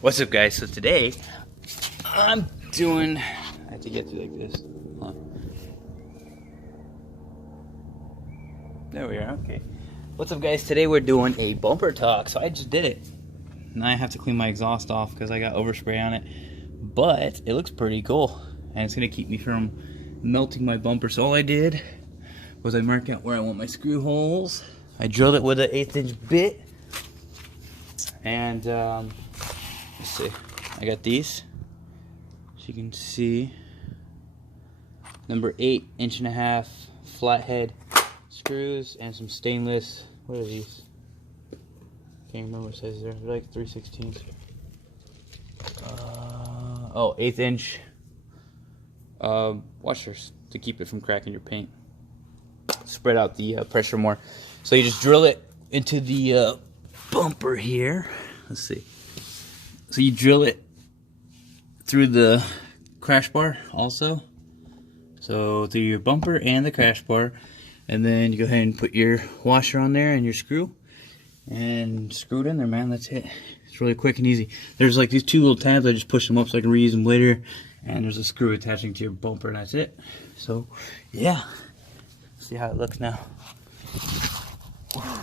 What's up, guys? So today I'm doing, I have to get through like this. Hold on. There we are. Okay. What's up, guys? Today we're doing a bumper talk. So I just did it. Now I have to clean my exhaust off because I got overspray on it. But it looks pretty cool, and it's gonna keep me from melting my bumper. So all I did was I marked out where I want my screw holes. I drilled it with an 1/8 inch bit, and let's see, I got these, so you can see, number 8 1.5 inch flathead screws and some stainless. What are these? Can't remember what size they're. They're like 3/16. Oh, 1/8 inch washers to keep it from cracking your paint. Spread out the pressure more. So you just drill it into the bumper here. Let's see. So you drill it through the crash bar also. So through your bumper and the crash bar. And then you go ahead and put your washer on there and your screw. And screw it in there, man. That's it. It's really quick and easy. There's like these 2 little tabs. I just push them up so I can reuse them later. And there's a screw attaching to your bumper, and that's it. So, yeah. See how it looks now.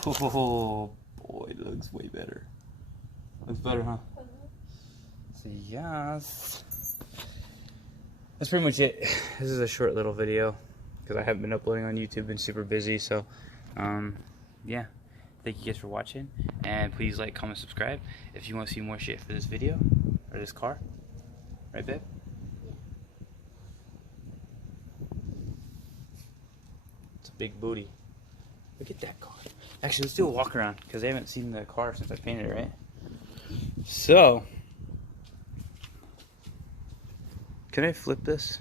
Oh, boy, it looks way better. Looks better, huh? So, yes. That's pretty much it. This is a short little video because I haven't been uploading on YouTube. Been super busy, so, yeah. Thank you guys for watching, and please like, comment, subscribe if you want to see more shit for this video or this car. Right, babe? It's a big booty. Look at that car. Actually, let's do a walk around because I haven't seen the car since I painted it, right? So, can I flip this?